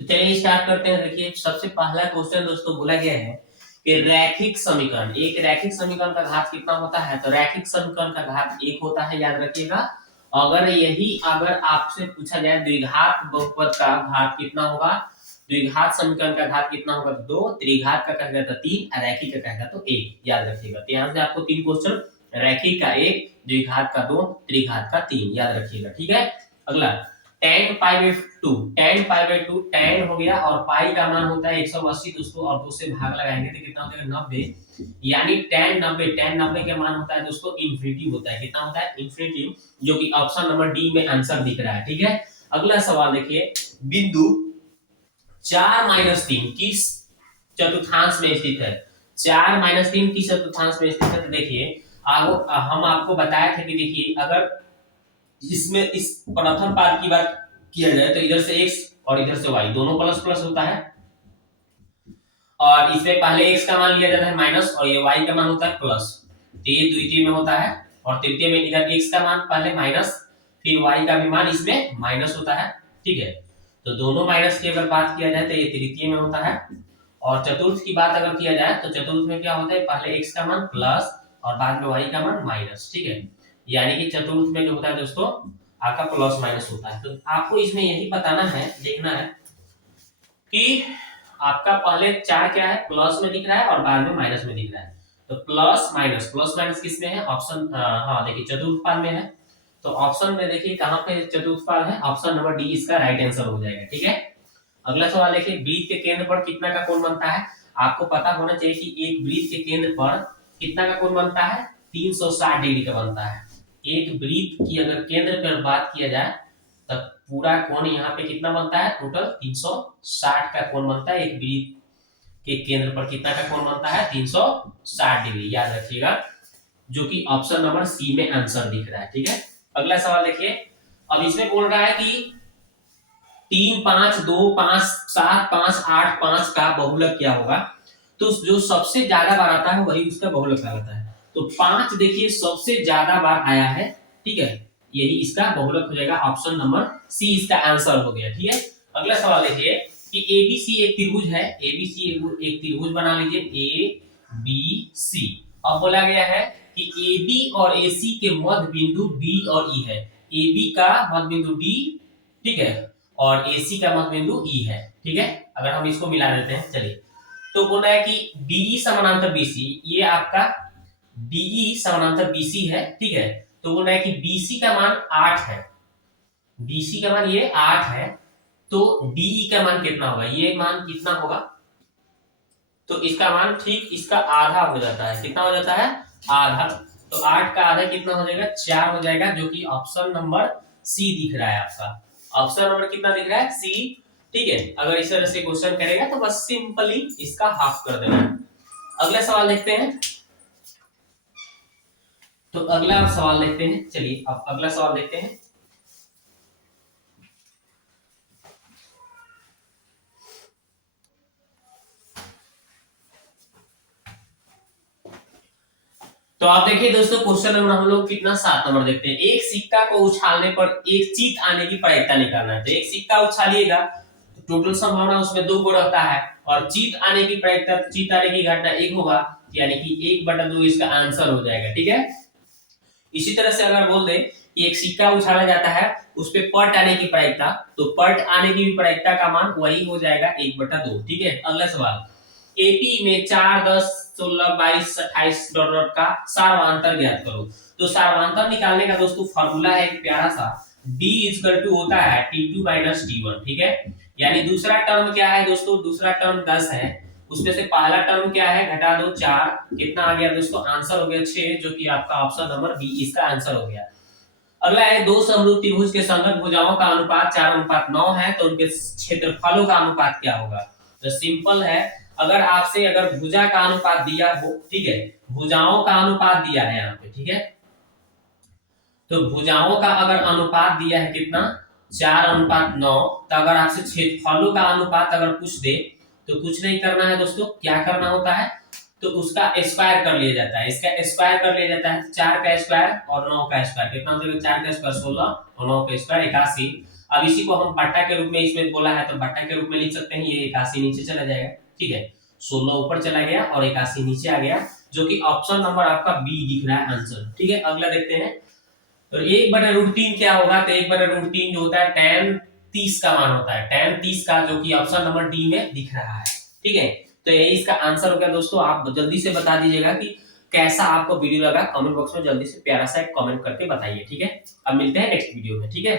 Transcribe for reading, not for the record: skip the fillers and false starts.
तो चलिए स्टार्ट करते हैं। देखिए सबसे पहला क्वेश्चन दोस्तों बोला गया है कि रैखिक समीकरण, एक रैखिक समीकरण का घात कितना होता है। तो रैखिक समीकरण का घात एक होता है, याद रखिएगा। अगर आपसे पूछा जाए द्विघात बहुपद का घात कितना होगा, द्विघात समीकरण का घात कितना होगा तो दो, त्रिघात का कहेगा तो तीन, रैखिक का कहेगा तो एक, याद रखिएगा। तो यहाँ से आपको तीन क्वेश्चन, रैखिक का एक, द्विघात का दो, त्रिघात का तीन, याद रखिएगा। ठीक है। अगला tan pi by two, tan pi by two, tan हो गया और पाई का मान होता है 180 दोस्तों, और 2 से भाग लगाएंगे तो कितना हो जाएगा 90, यानी tan 90 का मान होता है दोस्तों इंफिनिटी होता है। कितना होता है इंफिनिटी, जो कि ऑप्शन नंबर डी में आंसर दिख रहा है। ठीक है। अगला सवाल देखिए, बिंदु 4-3 किस चतुर्थांश में स्थित है। 4-3 किस चतुर्थांश में स्थित है। तो देखिए हम आपको बताया था कि देखिए अगर इसमें इस प्रथम पाद की बात किया जाए तो इधर से x और इधर से y दोनों प्लस प्लस होता है, और इसमें पहले x का मान लिया जाता है माइनस और ये y का मान होता है प्लस। तो ये द्वितीय में होता है, और तृतीय में इधर x का मान पहले माइनस, फिर y का भी मान इसमें माइनस होता है। ठीक है। तो दोनों माइनस की अगर बात किया जाए तो ये तृतीय में होता है, और चतुर्थ की बात अगर किया जाए तो चतुर्थ में क्या होता है, पहले x का मान प्लस और बाद में y का मान माइनस। ठीक है। यानी कि चतुर्थ में जो होता है दोस्तों आपका प्लस माइनस होता है। तो आपको इसमें यही बताना है, देखना है कि आपका पहले चार क्या है, प्लस में दिख रहा है और बाद में माइनस में दिख रहा है। तो प्लस माइनस किस में है, ऑप्शन हाँ देखिए चतुर्थ पाद में है। तो ऑप्शन में देखिए कहां पे चतुर्थ पाद है, ऑप्शन नंबर डी इसका राइट आंसर हो जाएगा। ठीक है। अगला सवाल देखिए, वृत्त के केंद्र पर कितना का कोण बनता है। आपको पता होना चाहिए कि एक वृत्त के केंद्र पर कितना का कोण बनता है, 360 डिग्री का बनता है। एक वृत्त की अगर केंद्र पर बात किया जाए तब पूरा कोण यहाँ पे कितना बनता है, टोटल 360 का कोण बनता है। एक वृत्त के केंद्र पर कितना का कोण बनता है, 360 डिग्री, याद रखिएगा, जो कि ऑप्शन नंबर सी में आंसर दिख रहा है। ठीक है। अगला सवाल देखिए, अब इसमें बोल रहा है कि 3, 5, 2, 5, 7, 5, 8, 5 का बहुलक क्या होगा। तो जो सबसे ज्यादा बार आता है वही उसका बहुलक कहलाता है। तो 5 देखिए सबसे ज्यादा बार आया है। ठीक है। यही इसका बहुलक हो जाएगा, ऑप्शन नंबर सी इसका आंसर हो गया। ठीक है। अगला सवाल देखिए कि एबीसी एक त्रिभुज है, एबीसी एक त्रिभुज बना लीजिए, ए बी सी। अब बोला गया है कि एबी और एसी के मध्य बिंदु डी और ई है। एबी का मध्य बिंदु डी, ठीक है, और एसी का मध्य बिंदु ई है। ठीक है। अगर हम इसको मिला देते हैं, चलिए, तो बोला है कि डीई समानांतर बीसी, ये आपका डीई समानांतर बीसी है। ठीक है। तो बोला है कि बीसी का मान 8 है, बीसी का मान ये 8 है, तो डीई का मान कितना होगा, ये मान कितना होगा। तो इसका मान ठीक इसका आधा हो जाता है। कितना हो जाता है, आधा। तो 8 का आधा कितना हो जाएगा, 4 हो जाएगा, जो कि ऑप्शन नंबर सी दिख रहा है आपका। ऑप्शन नंबर कितना दिख रहा है, सी। ठीक है। अगर इस तरह से क्वेश्चन करेगा तो बस सिंपली इसका हाफ कर देना है। अगला सवाल देखते हैं। तो अगला सवाल देखते हैं, चलिए अब अगला सवाल देखते हैं। तो आप देखिए दोस्तों, क्वेश्चन नंबर हम लोग कितना 7 नंबर देखते हैं। एक सिक्का को उछालने पर एक चीत आने की प्रायिकता निकालना है। तो एक सिक्का उछालिएगा तो टोटल संभावना उसमें 2 को रहता है, और चीत आने की प्रायिकता, चीत आने की घटना 1 होगा, यानी कि 1/2 इसका आंसर हो जाएगा। ठीक है। इसी तरह से अगर बोल दे कि एक सिक्का उछाला जाता है, उस पे पट आने की प्रायिकता, तो पट आने की भी प्रायिकता का मान वही हो जाएगा 1/2। ठीक है। अगला सवाल, एपी में 4, 10, 16, 22, 28 डॉट डॉट का सार्वधांतर ज्ञात करो। तो सार्वधांतर निकालने का दोस्तों फॉर्मूला है एक प्यारा सा, d इक्वल टू होता है t2 माइनस t1। ठीक है। यानी दूसरा टर्म क्या है दोस्तों, दूसरा टर्म 10 है, उसमें से पहला टर्म क्या है, घटा दो 4, कितना आ गया दोस्तों, आंसर हो गया 6, जो कि आपका ऑप्शन नंबर बी इसका आंसर हो गया। अगला है, दो समरूप त्रिभुज के संगत भुजाओं का अनुपात 4:9 है, तो उनके क्षेत्रफलों का अनुपात क्या होगा। तो सिंपल है, अगर आपसे अगर भुजा का अनुपात दिया हो, ठीक है, भुजाओं का अनुपात दिया है यहाँ पे, ठीक है, तो भुजाओं का अगर अनुपात दिया है कितना, 4:9, तो अगर आपसे क्षेत्रफलों का अनुपात अगर पूछ दे तो कुछ नहीं करना है दोस्तों, क्या करना होता है, तो उसका स्क्वायर कर लिया जाता है। इसका स्क्वायर कर लिया जाता है, 4 का स्क्वायर और 9 का स्क्वायर कितना हो जाएगा, 4 का स्क्वायर 16 और 9 का स्क्वायर 81, अब इसी को हम बट्टा के रूप में इसमें बोला है तो बट्टा के रूप में लिख सकते हैं। ये 81 नीचे चला जाएगा, ठीक है, 16 ऊपर चला गया और 81 नीचे आ गया, जो कि ऑप्शन नंबर आपका बी दिख रहा है आंसर, ठीक है। अगला देखते हैं, तो 1/√3 क्या होगा, तो 1/√3 जो होता है tan 30 का मान होता है, tan 30 का, जो कि ऑप्शन नंबर डी में दिख रहा है, ठीक है। तो यही इसका आंसर हो गया दोस्तों। आप जल्दी से बता दीजिएगा कि कैसा आपको वीडियो लगा, कमेंट बॉक्स में जल्दी से प्यारा सा एक कमेंट करके बताइए, ठीक है। अब मिलते हैं नेक्स्ट वीडियो में, ठीक है।